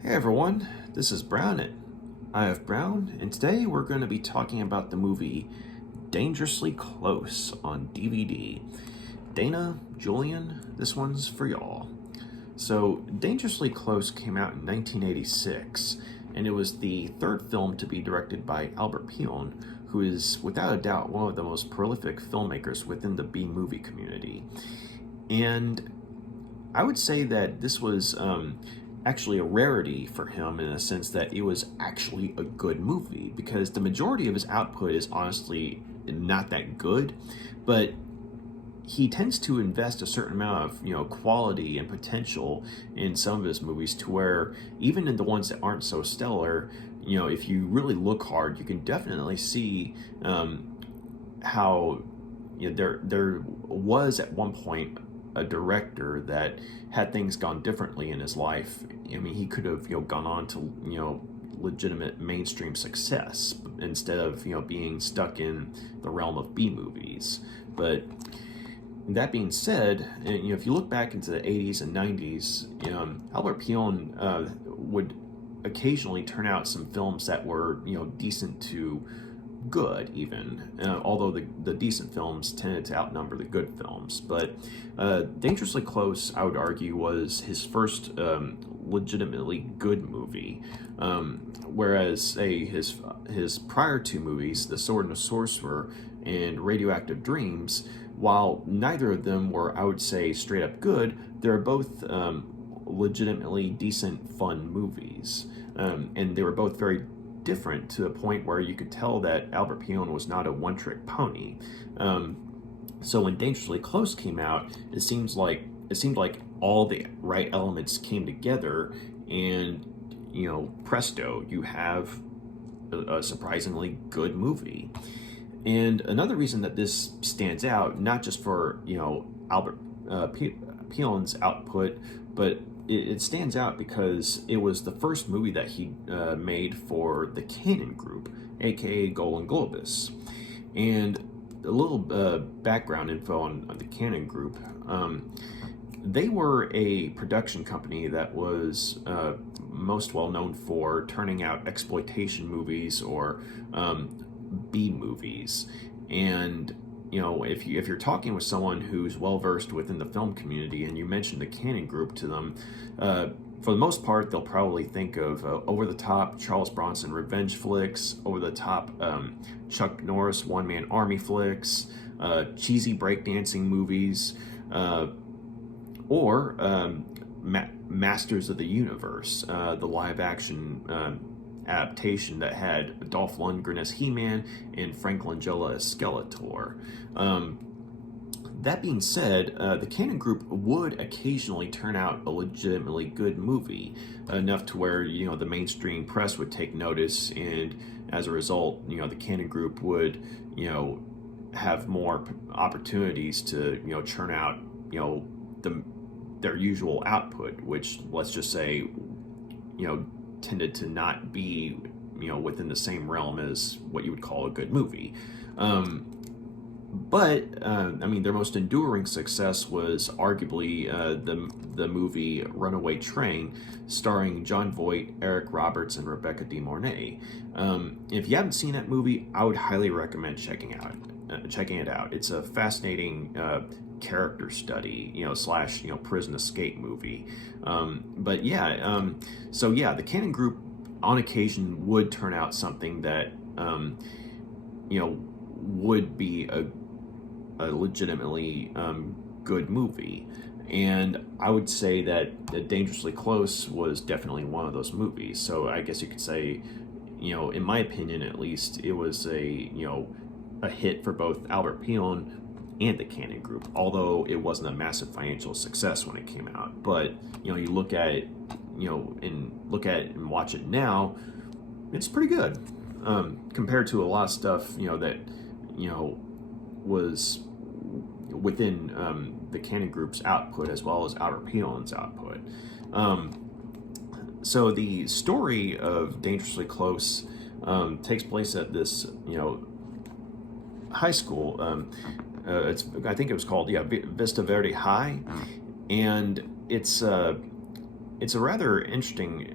Hey everyone, this is Brown at I Have Brown, and today we're going to be talking about the movie Dangerously Close on DVD. Dana, Julian, this one's for y'all. So, Dangerously Close came out in 1986, and it was the third film to be directed by Albert Pyun, who is without a doubt one of the most prolific filmmakers within the B-movie community. And I would say that this was actually a rarity for him in a sense that it was actually a good movie, because the majority of his output is honestly not that good, but he tends to invest a certain amount of quality and potential in some of his movies, to where even in the ones that aren't so stellar, if you really look hard, you can definitely see how there was at one point a director that had things gone differently in his life. I mean, he could have gone on to legitimate mainstream success instead of being stuck in the realm of B movies. But that being said, if you look back into the 80s and 90s, Albert Pyun would occasionally turn out some films that were decent to good, even although the decent films tended to outnumber the good films. But Dangerously Close, I would argue, was his first legitimately good movie, whereas say his prior two movies, The Sword and the Sorcerer and Radioactive Dreams, while neither of them were, I would say, straight up good, they're both legitimately decent, fun movies, and they were both very different, to the point where you could tell that Albert Pyun was not a one-trick pony. So when Dangerously Close came out, it seemed like all the right elements came together, and presto, you have a surprisingly good movie. And another reason that this stands out, not just for Albert Pyun's output, but it stands out because it was the first movie that he made for the Cannon Group, aka Golan Globus. And a little background info on the Cannon Group. They were a production company that was most well known for turning out exploitation movies or B movies. And if you're talking with someone who's well versed within the film community and you mention the Cannon Group to them, for the most part, they'll probably think of over-the-top Charles Bronson revenge flicks, over-the-top Chuck Norris one-man army flicks, cheesy breakdancing movies, or Masters of the Universe, the live-action adaptation that had Dolph Lundgren as He-Man and Frank Langella as Skeletor. That being said, the Cannon Group would occasionally turn out a legitimately good movie, enough to where the mainstream press would take notice, and as a result, the Cannon Group would have more opportunities to churn out their usual output, which, let's just say, tended to not be within the same realm as what you would call a good movie. But I mean, their most enduring success was arguably the movie Runaway Train, starring Jon Voight, Eric Roberts, and Rebecca De Mornay. If you haven't seen that movie, I would highly recommend checking it out. It's a fascinating character study, slash prison escape movie. But yeah, so yeah, the Cannon Group on occasion would turn out something that would be a legitimately good movie. And I would say that Dangerously Close was definitely one of those movies. So I guess you could say, in my opinion at least, it was a hit for both Albert Pyun and the Cannon Group, although it wasn't a massive financial success when it came out. But you look at it, and watch it now, it's pretty good, compared to a lot of stuff that was within the Cannon Group's output, as well as Albert Pyun's output. So the story of Dangerously Close takes place at this high school. I think it was called Vista Verde High, and it's it's a rather interesting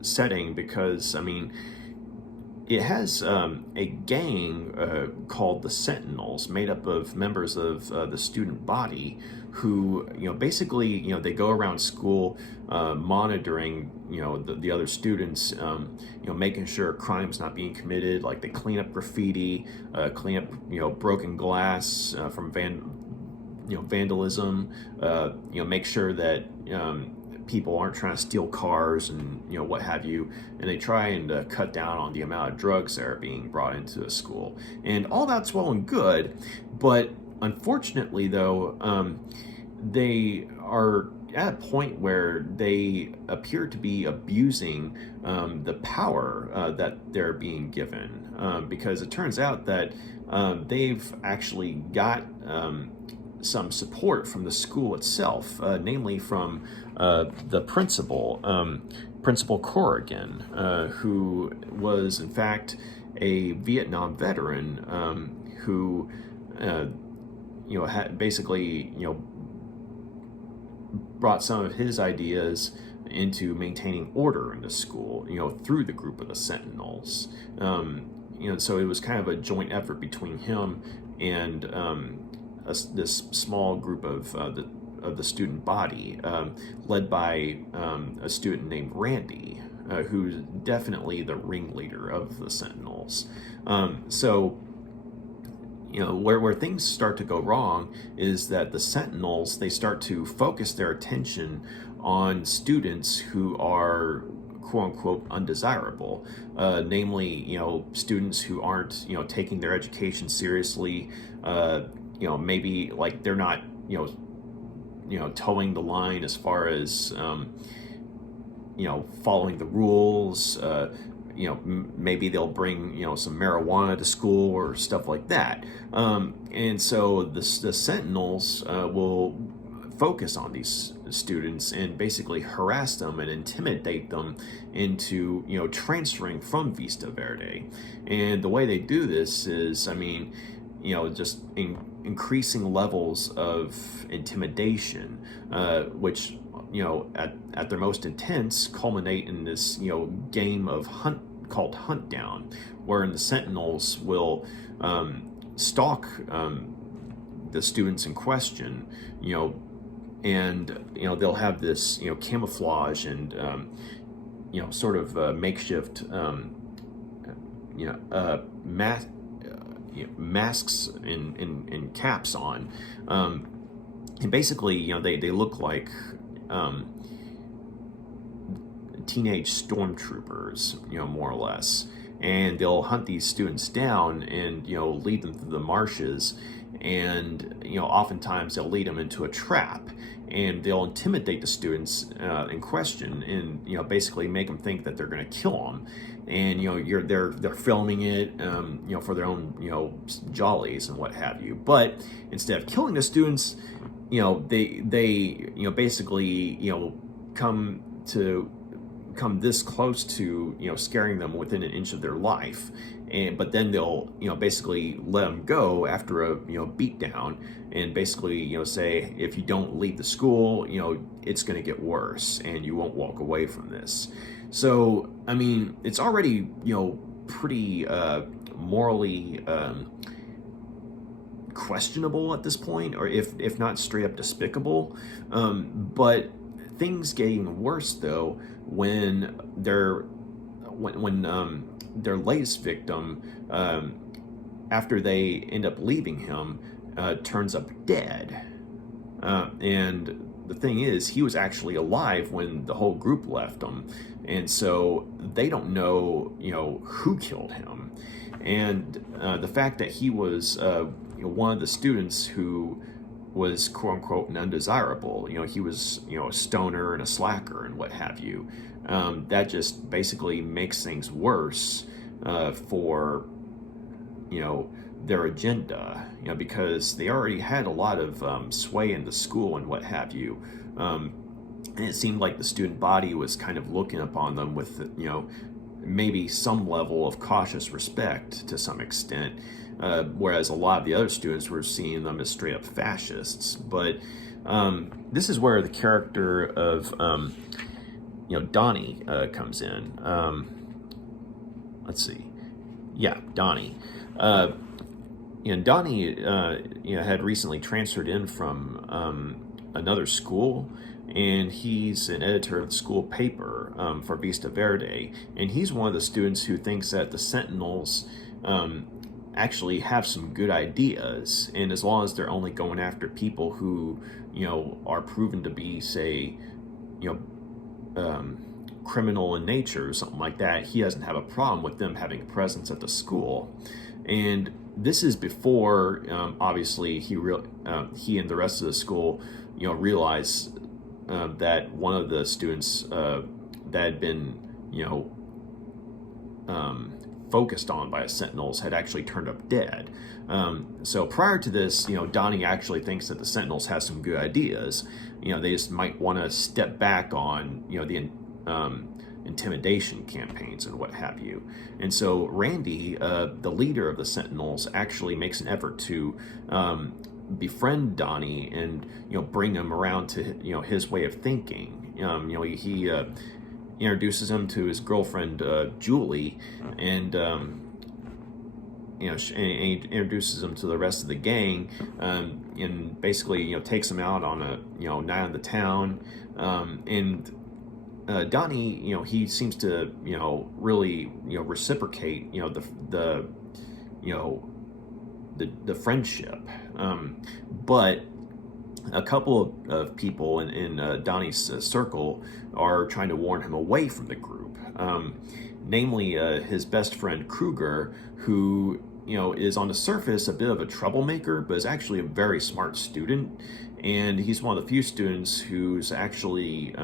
setting because, I mean, it has a gang called the Sentinels, made up of members of the student body, who, basically, they go around school monitoring, the other students, making sure crime's not being committed. Like, they clean up graffiti, clean up, broken glass from vandalism, make sure that people aren't trying to steal cars and what have you, and they try and cut down on the amount of drugs that are being brought into a school, and all that's well and good. But unfortunately, though, they are at a point where they appear to be abusing the power that they're being given, because it turns out that they've actually got some support from the school itself, namely from the Principal Corrigan, who was in fact a Vietnam veteran, who had basically brought some of his ideas into maintaining order in the school, through the group of the Sentinels. So it was kind of a joint effort between him and this small group of the student body, led by a student named Randy, who's definitely the ringleader of the Sentinels. Where things start to go wrong is that the Sentinels, they start to focus their attention on students who are quote-unquote undesirable, namely, students who aren't, taking their education seriously, maybe like they're not, towing the line as far as, following the rules. Maybe they'll bring, some marijuana to school or stuff like that. And so the Sentinels will focus on these students and basically harass them and intimidate them into, transferring from Vista Verde. And the way they do this is, just increasing levels of intimidation, which, at their most intense, culminate in this, game of called Hunt Down, wherein the Sentinels will stalk the students in question, and they'll have this camouflage and sort of makeshift masks and caps on, and basically they look like teenage stormtroopers, more or less, and they'll hunt these students down and lead them through the marshes, and oftentimes they'll lead them into a trap, and they'll intimidate the students in question, and basically make them think that they're going to kill them, and they're filming it for their own jollies and what have you. But instead of killing the students, they basically come this close to scaring them within an inch of their life, but then they'll basically let them go after a beat down, and basically say, if you don't leave the school, it's going to get worse and you won't walk away from this. So it's already pretty morally questionable at this point, or if not straight up despicable. But things getting worse though when their latest victim, after they end up leaving him, turns up dead. And the thing is, he was actually alive when the whole group left him, and so they don't know who killed him. And the fact that he was one of the students who was quote unquote an undesirable, he was a stoner and a slacker and what have you, that just basically makes things worse for their agenda, because they already had a lot of sway in the school and what have you, and it seemed like the student body was kind of looking upon them with maybe some level of cautious respect to some extent, whereas a lot of the other students were seeing them as straight up fascists. But this is where the character of Donny comes in. Let's see. Yeah, Donny. Donny, had recently transferred in from another school, and he's an editor of the school paper for Vista Verde, and he's one of the students who thinks that the Sentinels actually have some good ideas, and as long as they're only going after people who, are proven to be, say, criminal in nature or something like that, he doesn't have a problem with them having a presence at the school. And this is before, obviously, he and the rest of the school, realize that one of the students that had been, focused on by the Sentinels had actually turned up dead. So prior to this, Donny actually thinks that the Sentinels have some good ideas. They just might want to step back on, the intimidation campaigns and what have you. And so Randy, the leader of the Sentinels, actually makes an effort to befriend Donny and bring him around to his way of thinking. He introduces him to his girlfriend Julie, and he introduces him to the rest of the gang, and basically takes him out on a night in the town, and Donny, he seems to really reciprocate the friendship, but a couple of people in Donny's circle are trying to warn him away from the group, namely his best friend Krooger, who is on the surface a bit of a troublemaker, but is actually a very smart student, and he's one of the few students who's actually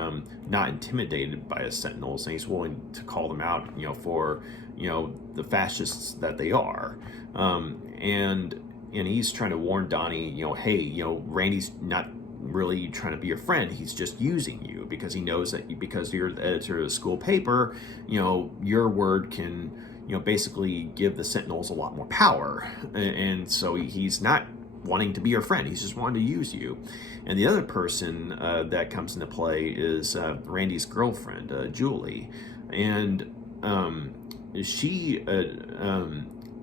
not intimidated by the Sentinels, and he's willing to call them out, for the fascists that they are, and he's trying to warn Donny, hey, Randy's not really trying to be your friend. He's just using you because he knows that because you're the editor of the school paper, your word can, basically give the Sentinels a lot more power. And so he's not wanting to be your friend. He's just wanting to use you. And the other person that comes into play is Randy's girlfriend, Julie. And she...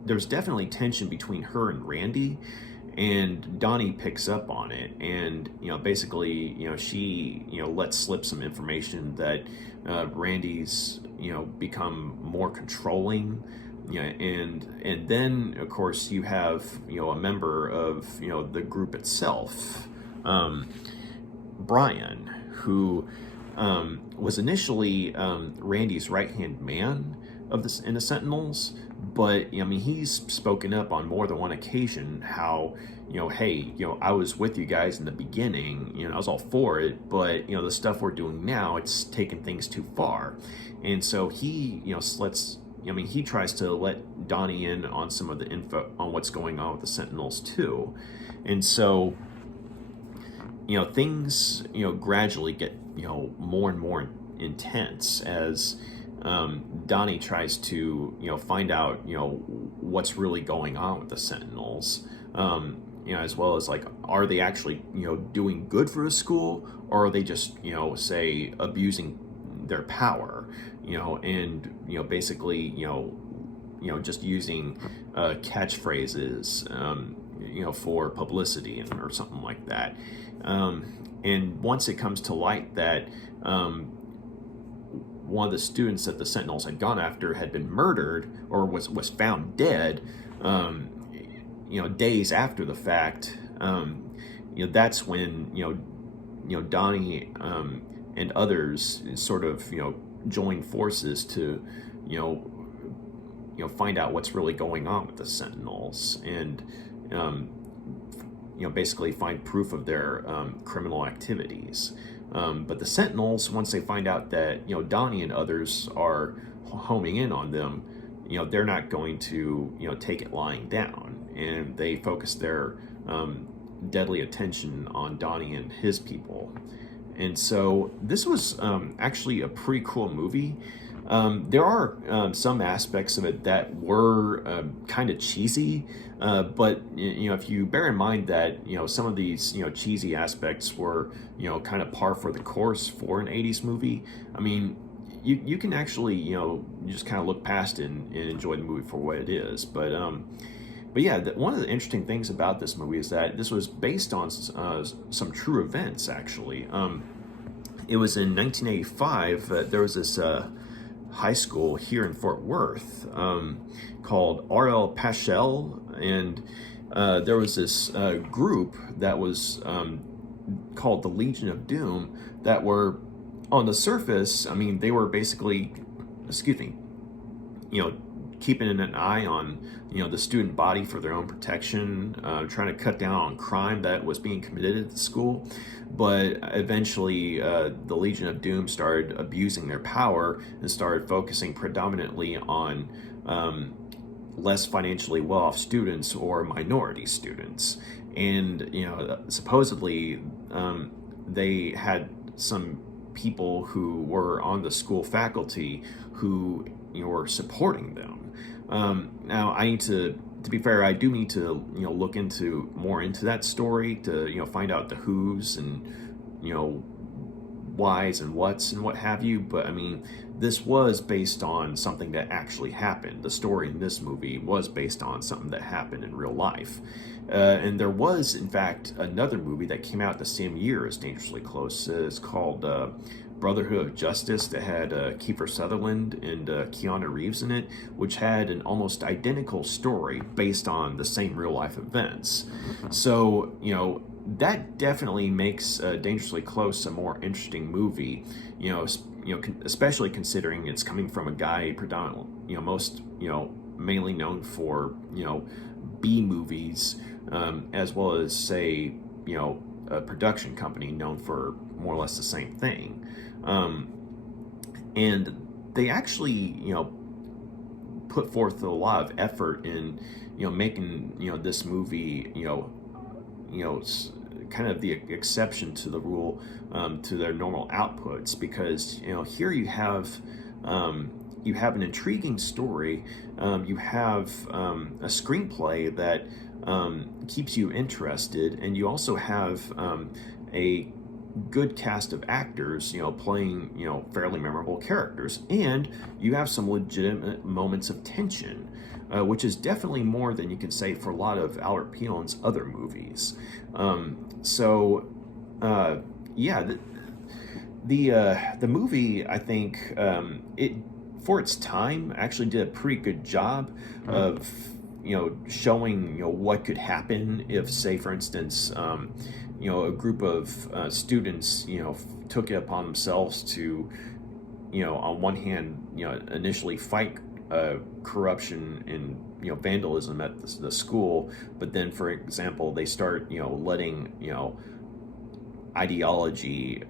there's definitely tension between her and Randy, and Donny picks up on it, and basically she lets slip some information that Randy's become more controlling, and then of course you have a member of the group itself, Brian, who was initially Randy's right-hand man in the Sentinels, but he's spoken up on more than one occasion how hey, I was with you guys in the beginning, I was all for it, but the stuff we're doing now, it's taken things too far. And so he he tries to let Donny in on some of the info on what's going on with the Sentinels too. And so things gradually get more and more intense as Donny tries to find out what's really going on with the Sentinels, as well as are they actually doing good for the school, or are they just say abusing their power, and basically just using catchphrases for publicity or something like that. And once it comes to light that one of the students that the Sentinels had gone after had been murdered or was found dead, days after the fact, that's when Donny and others sort of join forces to find out what's really going on with the Sentinels, and basically find proof of their criminal activities. But the Sentinels, once they find out that Donny and others are homing in on them, they're not going to take it lying down, and they focus their deadly attention on Donny and his people. And so this was actually a pretty cool movie. There are some aspects of it that were kind of cheesy, but if you bear in mind that some of these cheesy aspects were kind of par for the course for an '80s movie. I mean, you can actually just kind of look past it and enjoy the movie for what it is. But yeah, one of the interesting things about this movie is that this was based on some true events. Actually, it was in 1985. There was this high school here in Fort Worth called R.L. Paschal, and there was this group that was called the Legion of Doom that were, on the surface, I mean, they were basically, keeping an eye on the student body for their own protection, trying to cut down on crime that was being committed at the school. But eventually, the Legion of Doom started abusing their power and started focusing predominantly on less financially well-off students or minority students. And supposedly, they had some people who were on the school faculty who were supporting them. Now, I need to be fair, I do need to look more into that story to find out the who's and whys and what's and what have you. But I mean, this was based on something that actually happened. The story in this movie was based on something that happened in real life. And there was, in fact, another movie that came out the same year as Dangerously Close. It's called Brotherhood of Justice, that had Kiefer Sutherland and Keanu Reeves in it, which had an almost identical story based on the same real-life events. So, that definitely makes Dangerously Close a more interesting movie, especially considering it's coming from a guy predominantly, mainly known for, B movies, as well as, say, a production company known for more or less the same thing. And they actually, put forth a lot of effort in, making, this movie, kind of the exception to the rule, to their normal outputs, because, here you have an intriguing story, you have a screenplay that keeps you interested, and you also have a good cast of actors, playing, fairly memorable characters, and you have some legitimate moments of tension, which is definitely more than you can say for a lot of Albert Pyun's other movies. The movie, I think, it for its time actually did a pretty good job of showing what could happen if, say, for instance, a group of students took it upon themselves to on one hand initially fight corruption and vandalism at the school, but then, for example, they start letting ideology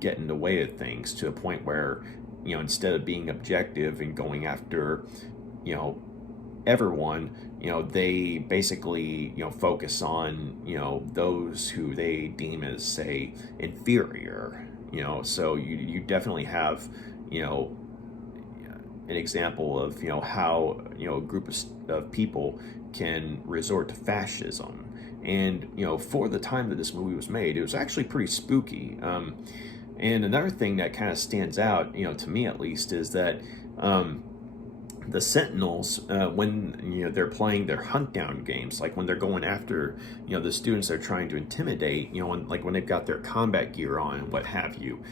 get in the way of things to a point where instead of being objective and going after everyone, they basically focus on those who they deem as, say, inferior. So you definitely have an example of how a group of people can resort to fascism. And for the time that this movie was made, it was actually pretty spooky. And another thing that kind of stands out, to me at least, is that the Sentinels, when they're playing their hunt down games, like when they're going after the students they're trying to intimidate, when they've got their combat gear on and what have you,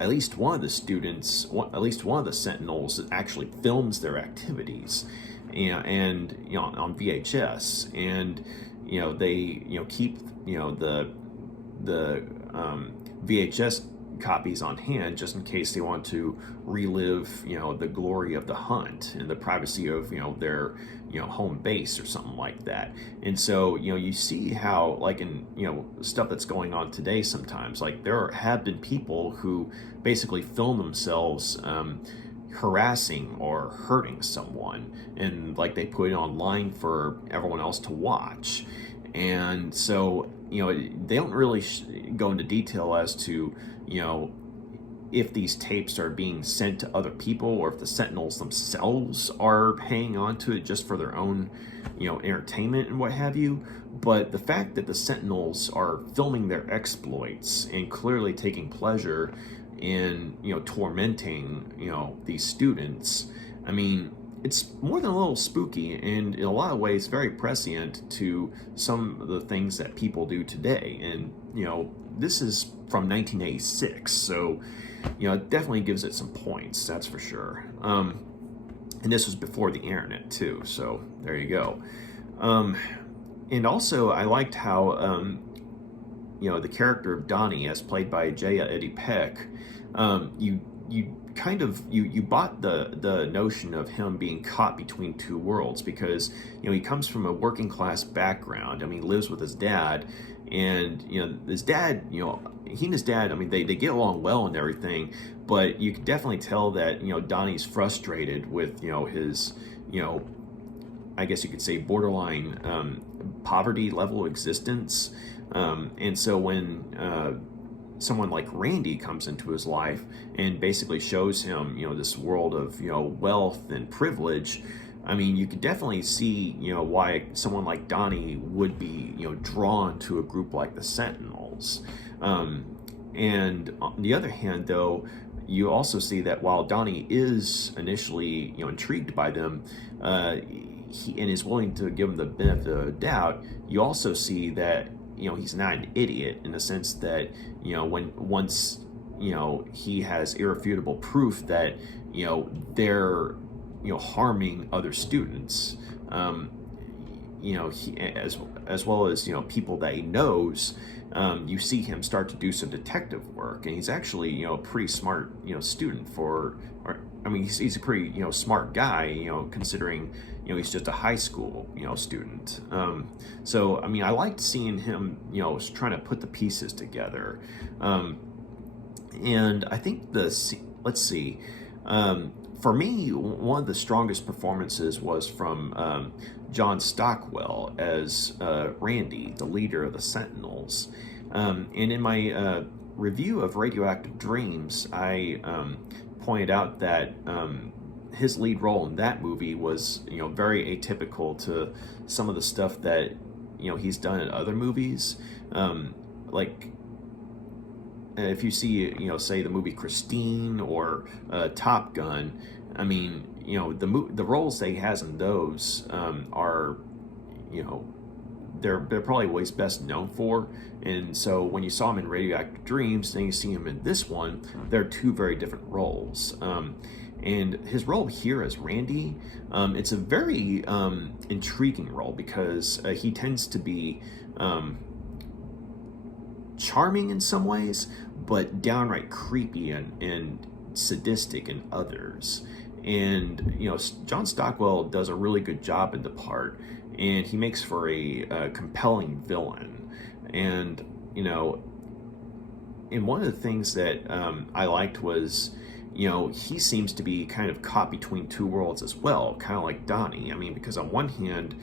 at least one of the students, at least one of the Sentinels, actually films their activities, and on VHS, and they keep the VHS copies on hand just in case they want to relive the glory of the hunt in the privacy of their home base or something like that. And so you see how, like, in stuff that's going on today, sometimes, like, there have been people who basically film themselves harassing or hurting someone, and like they put it online for everyone else to watch. And so they don't really go into detail as to if these tapes are being sent to other people, or if the Sentinels themselves are hanging on to it just for their own, entertainment and what have you. But the fact that the Sentinels are filming their exploits and clearly taking pleasure in, tormenting, these students, I mean, it's more than a little spooky, and in a lot of ways very prescient to some of the things that people do today. And, this is from 1986, so, it definitely gives it some points, that's for sure. And this was before the internet, too, so there you go. And also, I liked how, the character of Donny, as played by Eddie Peck, you bought the notion of him being caught between two worlds, because he comes from a working class background. I mean, he lives with his dad, and his dad, he and his dad, I mean, they get along well and everything, but you can definitely tell that Donnie's frustrated with his I guess you could say borderline poverty level existence, and so when someone like Randy comes into his life and basically shows him, this world of, wealth and privilege, I mean, you could definitely see, why someone like Donny would be, drawn to a group like the Sentinels. And on the other hand, though, you also see that while Donny is initially, intrigued by them, he and is willing to give them the benefit of the doubt, you also see that he's not an idiot, in the sense that once he has irrefutable proof that they're harming other students, he, as well as people that he knows, you see him start to do some detective work, and he's actually a pretty smart student for, or I mean, he's a pretty smart guy, considering he's just a high school student. So I mean, I liked seeing him trying to put the pieces together, and I think let's see, for me, one of the strongest performances was from John Stockwell as Randy, the leader of the Sentinels. And in my review of Radioactive Dreams, I pointed out that his lead role in that movie was, very atypical to some of the stuff that, he's done in other movies. Like, if you see, say the movie Christine or Top Gun, I mean, the roles that he has in those are, they're probably what he's best known for. And so when you saw him in Radioactive Dreams, then you see him in this one, they're two very different roles. And his role here as Randy, it's a very intriguing role, because he tends to be charming in some ways, but downright creepy and sadistic in others. And John Stockwell does a really good job in the part, and he makes for a compelling villain. And and one of the things that I liked was, he seems to be kind of caught between two worlds as well, kind of like Donny. I mean, because on one hand,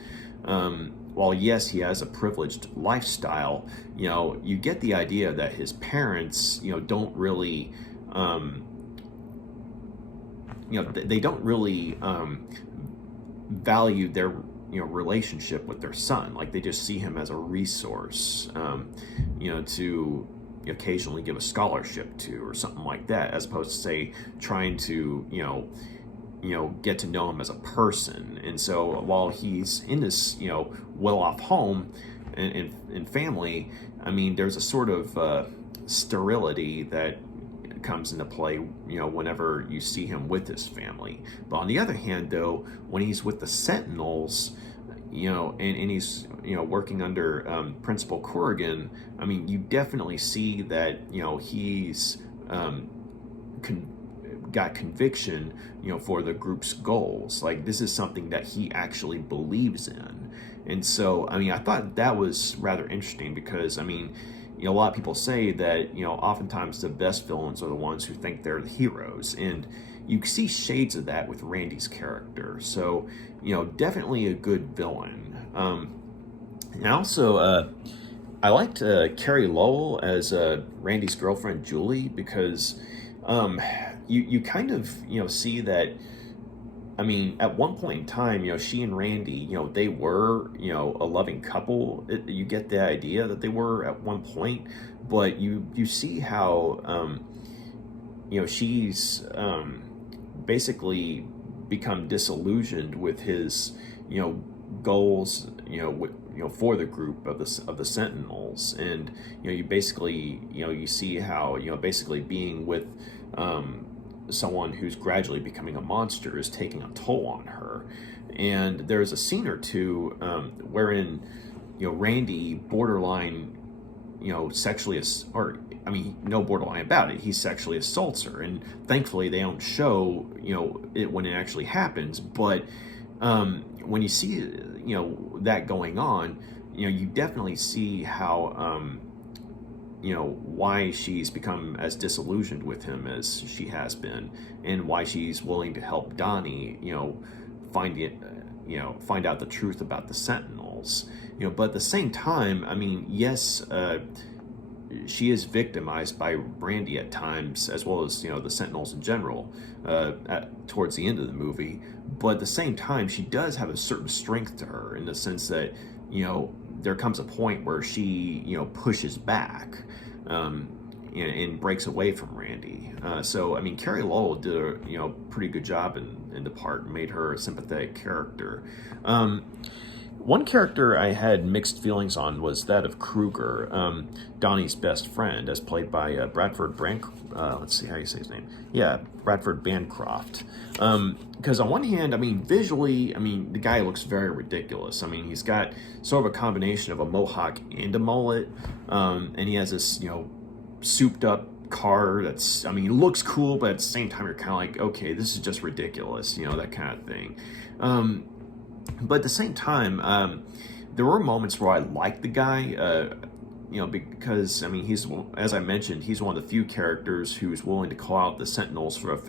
while yes, he has a privileged lifestyle, you get the idea that his parents, don't really, they don't really value their, relationship with their son. Like, they just see him as a resource, to occasionally give a scholarship to, or something like that, as opposed to, say, trying to, get to know him as a person. And so while he's in this, well-off home and family, I mean, there's a sort of sterility that comes into play, whenever you see him with his family. But on the other hand, though, when he's with the Sentinels, and he's, working under Principal Corrigan, I mean, you definitely see that, he's got conviction, for the group's goals. Like, this is something that he actually believes in. And so, I mean, I thought that was rather interesting, because, I mean, a lot of people say that, oftentimes the best villains are the ones who think they're the heroes. And you see shades of that with Randy's character. So, definitely a good villain. And also, I liked Carey Lowell as Randy's girlfriend, Julie, because you kind of, see that. I mean, at one point in time, she and Randy, they were, a loving couple. You get the idea that they were at one point, but you see how, she's basically become disillusioned with his, goals, for the group of the Sentinels, and you basically, you see how, basically being with. Someone who's gradually becoming a monster is taking a toll on her. And there's a scene or two wherein Randy borderline sexually or I mean no borderline about it, he sexually assaults her, and thankfully they don't show it when it actually happens, but when you see that going on, you definitely see how why she's become as disillusioned with him as she has been, and why she's willing to help Donny, find out the truth about the Sentinels. But at the same time, I mean, yes, she is victimized by Randy at times, as well as the Sentinels in general, towards the end of the movie. But at the same time, she does have a certain strength to her, in the sense that there comes a point where she, pushes back and breaks away from Randy. So, I mean, Carey Lowell did a, pretty good job in the part, and made her a sympathetic character. One character I had mixed feelings on was that of Krooger, Donny's best friend, as played by Bradford let's see how you say his name. Yeah, Bradford Bancroft. Because on one hand, I mean, visually, I mean, the guy looks very ridiculous. I mean, he's got sort of a combination of a mohawk and a mullet, and he has this, souped up car that's, I mean, it looks cool, but at the same time, you're kind of like, okay, this is just ridiculous, that kind of thing. But at the same time, there were moments where I liked the guy, because, I mean, he's, as I mentioned, he's one of the few characters who's willing to call out the Sentinels for the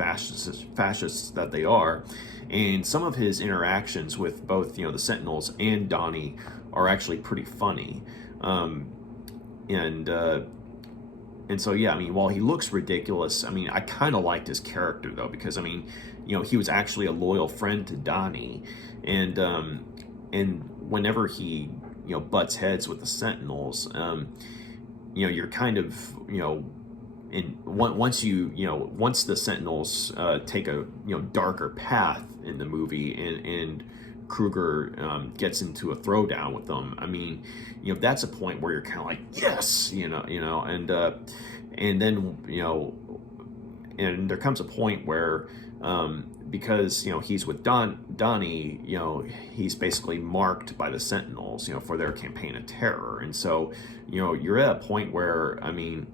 fascists that they are. And some of his interactions with both, the Sentinels and Donny are actually pretty funny. And so, yeah, I mean, while he looks ridiculous, I mean, I kind of liked his character, though, because, I mean, he was actually a loyal friend to Donny. And whenever he, butts heads with the Sentinels, you're kind of, once the Sentinels take a, darker path in the movie, and Krooger gets into a throwdown with them, I mean, that's a point where you're kind of like, yes, and then, and there comes a point where, because he's with Donny, he's basically marked by the Sentinels, for their campaign of terror, and so you're at a point where, I mean,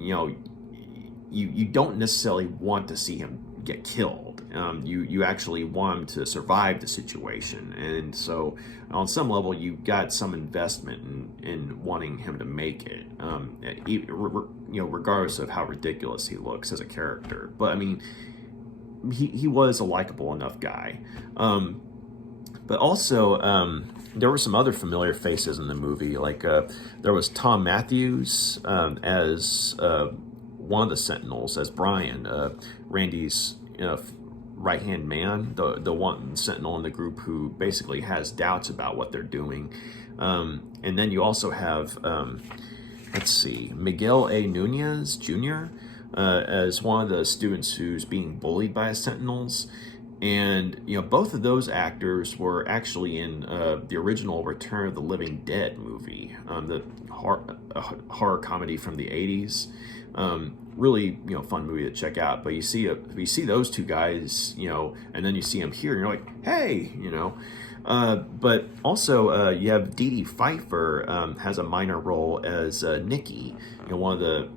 you don't necessarily want to see him get killed. You actually want him to survive the situation, and so on some level you got some investment in wanting him to make it, regardless of how ridiculous he looks as a character. But I mean, he was a likable enough guy. But also, there were some other familiar faces in the movie. Like, there was Thom Mathews as one of the Sentinels, as Brian, Randy's right-hand man, the one Sentinel in the group who basically has doubts about what they're doing. And then you also have, let's see, Miguel Nunez Jr., as one of the students who's being bullied by Sentinels. And, both of those actors were actually in the original Return of the Living Dead movie, the horror comedy from the 80s. Really, fun movie to check out. But you see those two guys, and then you see them here, and you're like, hey, But also, you have Deedee Pfeiffer has a minor role as Nikki, one of the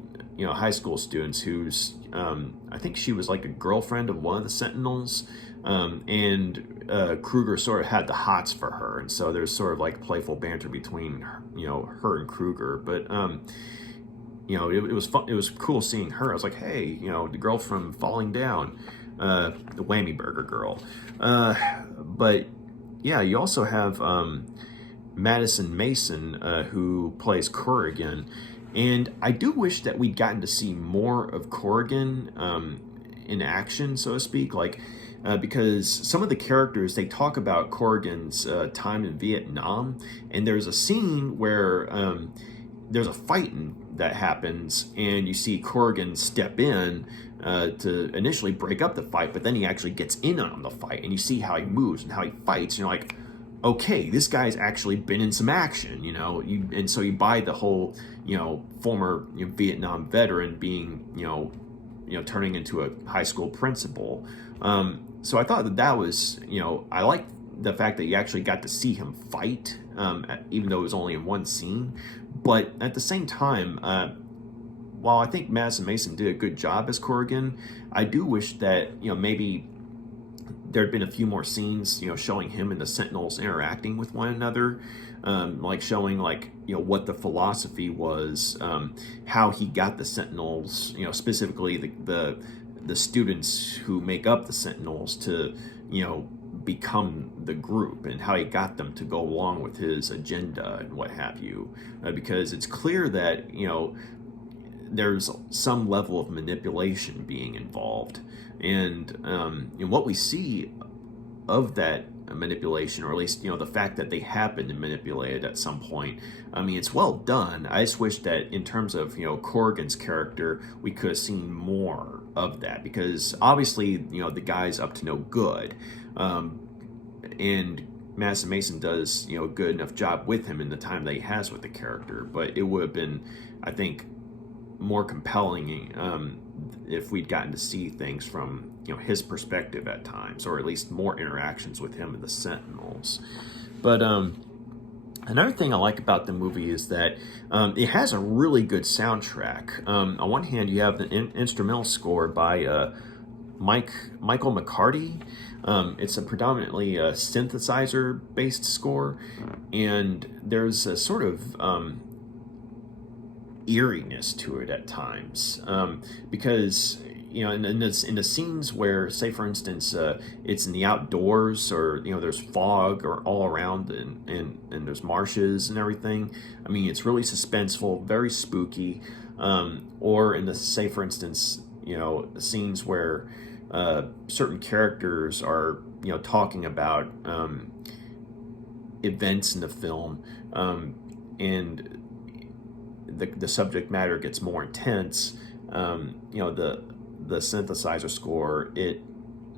high school students who's, I think she was like a girlfriend of one of the Sentinels, and Krooger sort of had the hots for her, and so there's sort of like playful banter between her and Krooger. But it was fun. It was cool seeing her. I was like, hey, the girl from Falling Down, the Whammy Burger girl. But yeah, you also have Madison Mason, who plays Corrigan. And I do wish that we'd gotten to see more of Corrigan in action, so to speak, because some of the characters, they talk about Corrigan's time in Vietnam, and there's a scene where there's a fight that happens, and you see Corrigan step in to initially break up the fight, but then he actually gets in on the fight, and you see how he moves and how he fights, and you're like, okay, this guy's actually been in some action, and so you buy the whole, former Vietnam veteran being, turning into a high school principal. So I thought that was, I liked the fact that you actually got to see him fight, even though it was only in one scene. But at the same time, while I think Madison Mason did a good job as Corrigan, I do wish that, maybe there had been a few more scenes, showing him and the Sentinels interacting with one another, showing what the philosophy was, how he got the Sentinels, specifically the students who make up the Sentinels to, become the group, and how he got them to go along with his agenda and what have you, because it's clear that there's some level of manipulation being involved, and what we see of that manipulation, or at least the fact that they have been manipulated at some point, I mean, it's well done. I just wish that in terms of Corrigan's character, we could have seen more of that, because obviously the guy's up to no good, and Madison Mason does a good enough job with him in the time that he has with the character, but it would have been, I think, more compelling if we'd gotten to see things from his perspective at times, or at least more interactions with him and the Sentinels. But another thing I like about the movie is that it has a really good soundtrack. On one hand, you have the instrumental score by Michael McCarty. It's a predominantly synthesizer-based score, and there's a sort of eeriness to it at times, because in the scenes where, say for instance, it's in the outdoors, or there's fog or all around, and there's marshes and everything. I mean, it's really suspenseful, very spooky. Or in the, say for instance, scenes where certain characters are talking about events in the film, and the subject matter gets more intense. The synthesizer score, it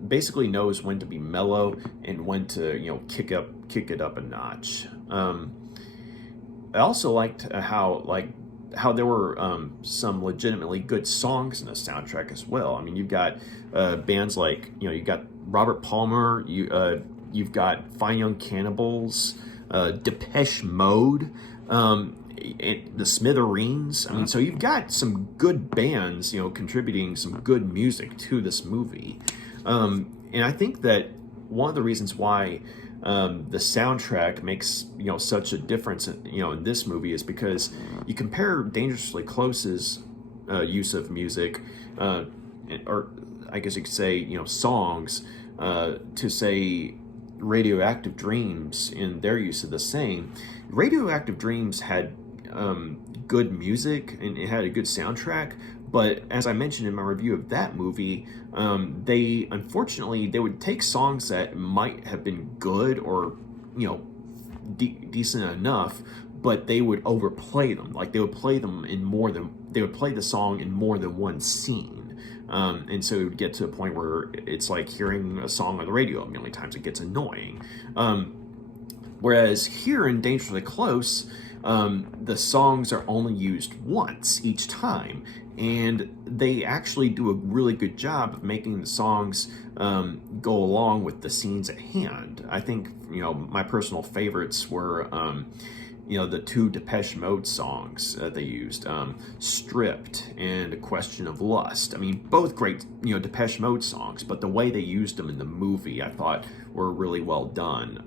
basically knows when to be mellow and when to kick it up a notch. I also liked how there were some legitimately good songs in the soundtrack as well. I mean, you've got bands like you got Robert Palmer, you've got Fine Young Cannibals, Depeche Mode, the Smithereens. I mean, so you've got some good bands, contributing some good music to this movie. And I think that one of the reasons why the soundtrack makes such a difference in this movie is because you compare Dangerously Close's use of music, or I guess you could say songs, to say Radioactive Dreams in their use of the same. Radioactive Dreams had good music, and it had a good soundtrack, but as I mentioned in my review of that movie, they would take songs that might have been good or decent enough, but they would overplay them. Like they would play the song in more than one scene, and so it would get to a point where it's like hearing a song on the radio a million times. It gets annoying. Whereas here in Dangerously Close, the songs are only used once each time, and they actually do a really good job of making the songs go along with the scenes at hand. I think my personal favorites were the two Depeche Mode songs they used, Stripped and A Question of Lust. I mean, both great Depeche Mode songs, but the way they used them in the movie I thought were really well done.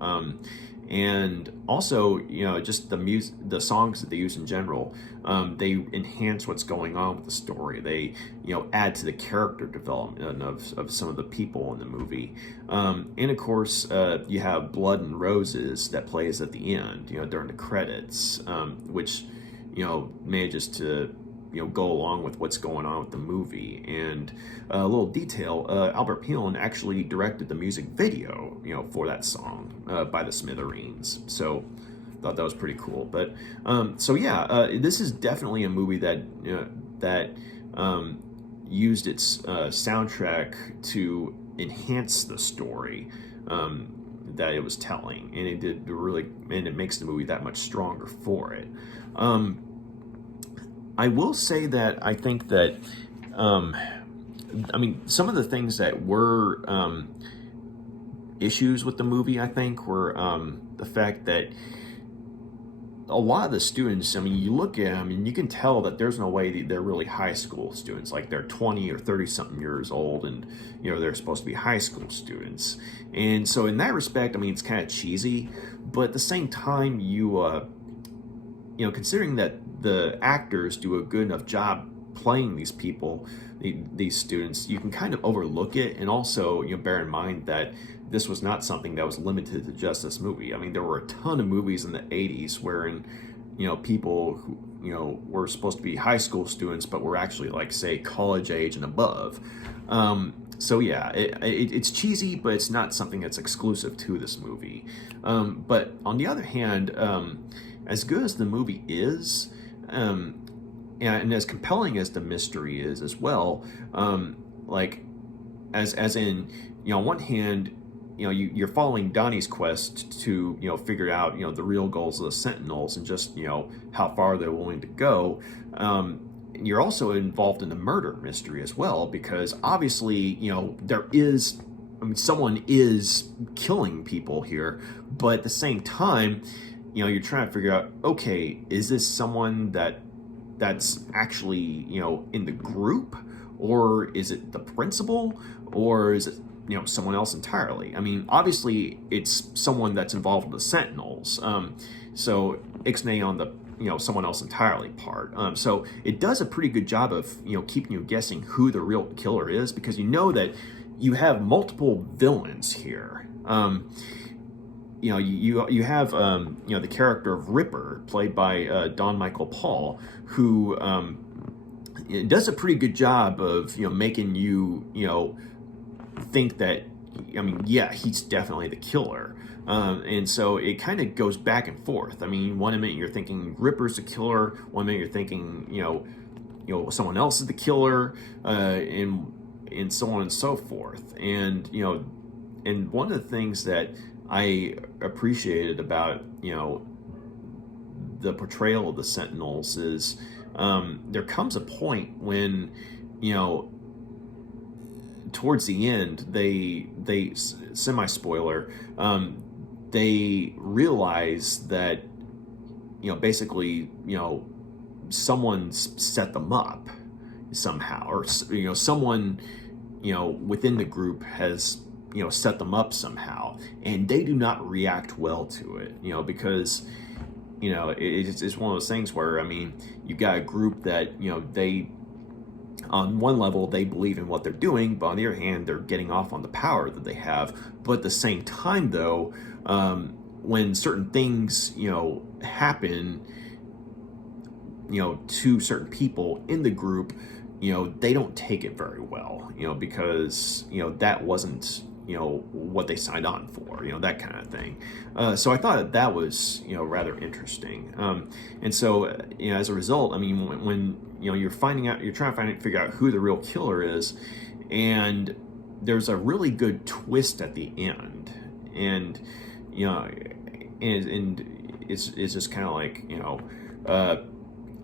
And also, just the songs that they use in general, they enhance what's going on with the story. They, add to the character development of some of the people in the movie. And of course, you have Blood and Roses that plays at the end, during the credits, which, manages to go along with what's going on with the movie. And a little detail, Albert Pyun actually directed the music video, for that song, By the Smithereens. So thought that was pretty cool. But this is definitely a movie that used its soundtrack to enhance the story that it was telling, and it makes the movie that much stronger for it. I will say that I think that, some of the things that were issues with the movie, I think, were the fact that a lot of the students, you look at them and you can tell that there's no way they're really high school students. Like, they're 20 or 30 something years old, and they're supposed to be high school students. And so in that respect, it's kind of cheesy, but at the same time, considering that the actors do a good enough job playing these people, these students, you can kind of overlook it, and also bear in mind that this was not something that was limited to just this movie. There were a ton of movies in the 80s wherein people who were supposed to be high school students but were actually, like, say, college age and above. It's cheesy, but it's not something that's exclusive to this movie. But on the other hand, as good as the movie is, and as compelling as the mystery is as well, on one hand, you're following Donny's quest to figure out the real goals of the Sentinels and just how far they're willing to go. You're also involved in the murder mystery as well, because obviously there is, someone is killing people here, but at the same time, you're trying to figure out, okay, is this someone that's actually in the group, or is it the principal, or is it someone else entirely? Obviously it's someone that's involved with the Sentinels, so ixnay on the someone else entirely part. So it does a pretty good job of keeping you guessing who the real killer is, because that you have multiple villains here. You have the character of Ripper, played by Don Michael Paul, who does a pretty good job of making you think that he's definitely the killer. And so it kind of goes back and forth. One minute you're thinking Ripper's the killer, one minute you're thinking someone else is the killer, and so on and so forth. And and one of the things that I appreciated about the portrayal of the Sentinels is there comes a point when towards the end they semi-spoiler, they realize that basically someone's set them up somehow, or someone within the group has set them up somehow, and they do not react well to it, because it's one of those things where you got a group that they, on one level, they believe in what they're doing, but on the other hand, they're getting off on the power that they have. But at the same time, though, when certain things happen to certain people in the group, they don't take it very well, because that wasn't what they signed on for, that kind of thing. So I thought that was rather interesting. And so as a result, when you're trying to figure out who the real killer is, and there's a really good twist at the end, and and it's just kind of like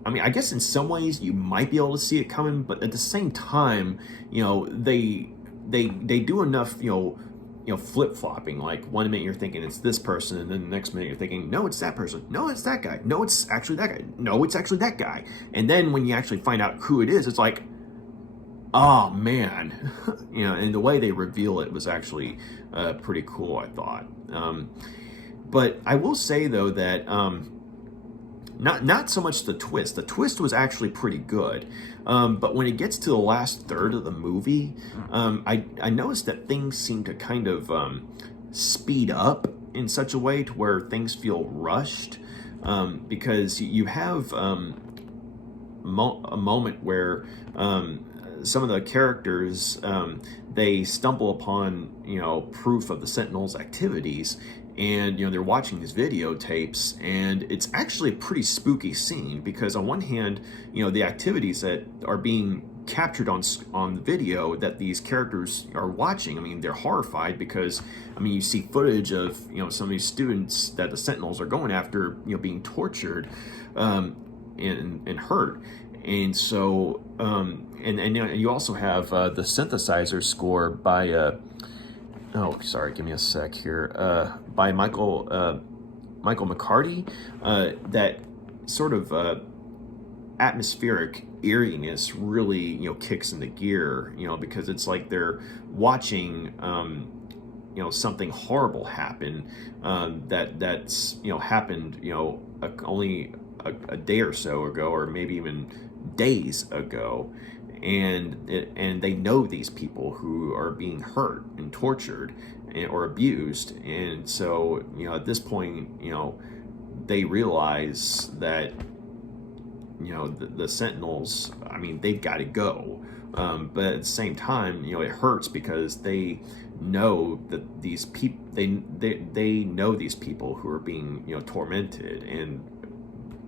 I guess in some ways you might be able to see it coming, but at the same time, they do enough, flip-flopping. Like, one minute you're thinking it's this person, and then the next minute you're thinking, no, it's that person. No, it's that guy. No, it's actually that guy. No, it's actually that guy. And then when you actually find out who it is, it's like, oh, man. And the way they reveal it was actually pretty cool, I thought. But I will say, though, that not so much the twist. The twist was actually pretty good. But when it gets to the last third of the movie, I noticed that things seem to kind of speed up in such a way to where things feel rushed. because you have a moment where some of the characters they stumble upon proof of the Sentinels' activities, and they're watching these videotapes, and it's actually a pretty spooky scene because on one hand the activities that are being captured on video that these characters are watching, I mean, they're horrified because you see footage of some of these students that the Sentinels are going after being tortured and hurt. And so and you also have the synthesizer score by oh, sorry, give me a sec here, by Michael McCarty, that sort of atmospheric eeriness really kicks into gear, because it's like they're watching something horrible happen, that's happened only a day or so ago, or maybe even days ago, and they know these people who are being hurt and tortured or abused, and so at this point they realize that the Sentinels, I mean, they've got to go, but at the same time it hurts because they know that these people, they know these people who are being tormented, and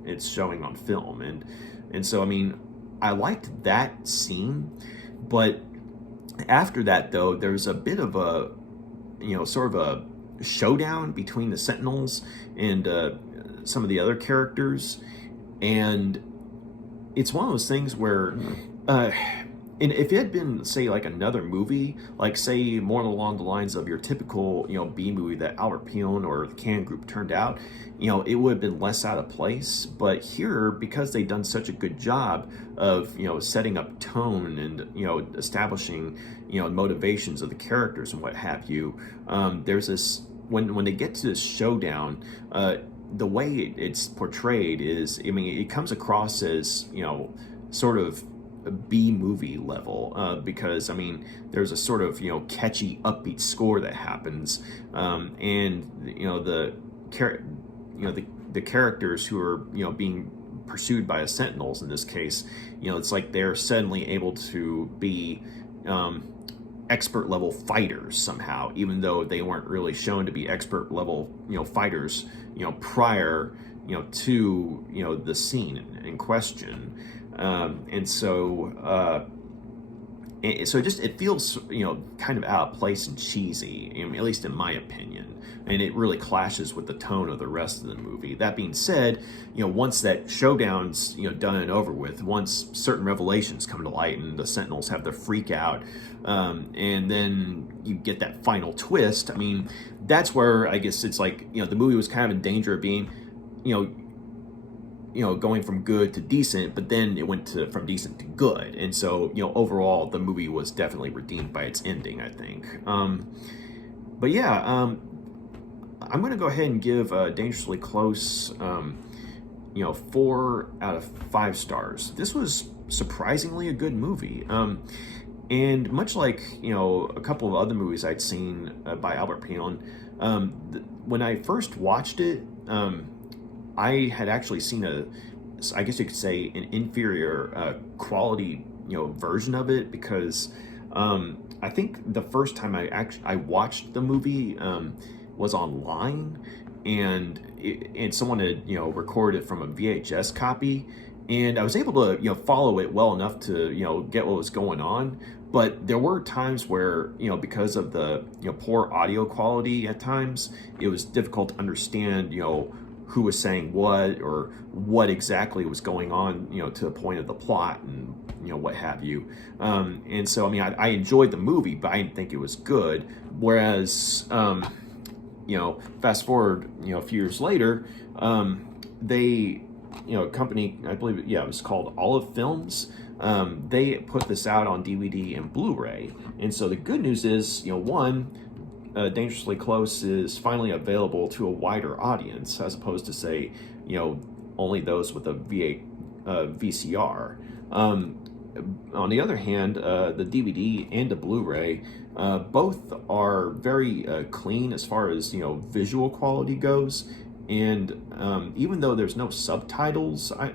it's showing on film, and so I mean, I liked that scene, but after that though there's a bit of a sort of a showdown between the Sentinels and some of the other characters, and it's one of those things where and if it had been, say, like another movie, like say more along the lines of your typical B movie that Albert Pyun or the Can Group turned out, it would have been less out of place. But here, because they've done such a good job of setting up tone and establishing motivations of the characters and what have you, there's this, when they get to this showdown, the way it's portrayed is, I mean, it comes across as sort of a B movie level, because I mean there's a sort of catchy upbeat score that happens, and the characters who are being pursued by a Sentinels in this case, it's like they're suddenly able to be expert level fighters somehow, even though they weren't really shown to be expert level fighters prior to the scene in question. And so it feels kind of out of place and cheesy, at least in my opinion, and it really clashes with the tone of the rest of the movie. That being said, once that showdown's done and over with, once certain revelations come to light and the Sentinels have their freak out, and then you get that final twist, I mean, that's where I guess it's like the movie was kind of in danger of being going from good to decent, but then it went from decent to good. And so, overall, the movie was definitely redeemed by its ending, I think. But yeah, I'm going to go ahead and give Dangerously Close, 4 out of 5 stars. This was surprisingly a good movie. And much like, a couple of other movies I'd seen by Albert Pyun, when I first watched it, I had actually seen I guess you could say, an inferior quality, version of it, because I think the first time I watched the movie was online, and someone had recorded it from a VHS copy, and I was able to follow it well enough to get what was going on. But there were times where because of the poor audio quality at times, it was difficult to understand who was saying what, or what exactly was going on, to the point of the plot and, what have you. And so, I mean, I enjoyed the movie, but I didn't think it was good. Whereas, fast forward, a few years later, they, a company, I believe, it was called Olive Films. They put this out on DVD and Blu-ray. And so the good news is, one, Dangerously Close is finally available to a wider audience, as opposed to, say, only those with a VCR. On the other hand, the DVD and the Blu-ray, both are very clean as far as visual quality goes, And even though there's no subtitles, I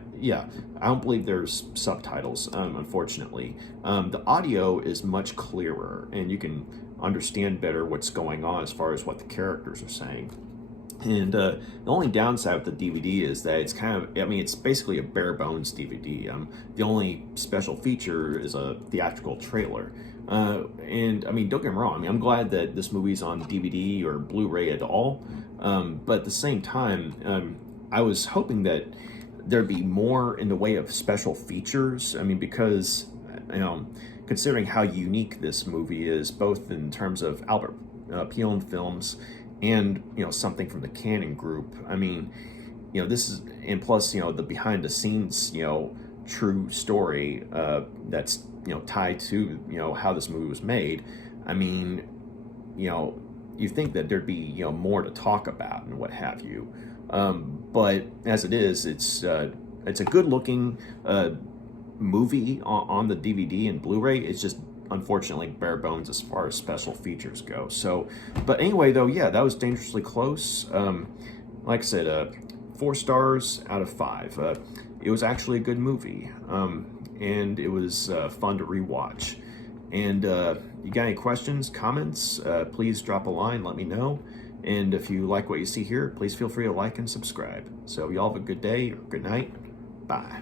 don't believe there's subtitles, unfortunately. The audio is much clearer, and you can understand better what's going on as far as what the characters are saying. And the only downside with the DVD is that it's kind of, I mean, it's basically a bare bones DVD. The only special feature is a theatrical trailer. And I mean, don't get me wrong, I mean, I'm glad that this movie's on DVD or Blu-ray at all. But at the same time, I was hoping that there'd be more in the way of special features. I mean, because, considering how unique this movie is, both in terms of Albert Pyun films and something from the Cannon group. I mean, this is, and plus the behind the scenes true story that's tied to how this movie was made. I mean, you think that there'd be more to talk about and what have you, but as it is, it's a good looking movie on the DVD and Blu-ray. It's just unfortunately bare bones as far as special features go. So, but anyway, though, yeah, that was dangerously close. Like I said, 4 stars out of 5. It was actually a good movie, and it was fun to rewatch. And you got any questions, comments, please drop a line, let me know. And if you like what you see here, please feel free to like and subscribe. So y'all have a good day or good night. Bye.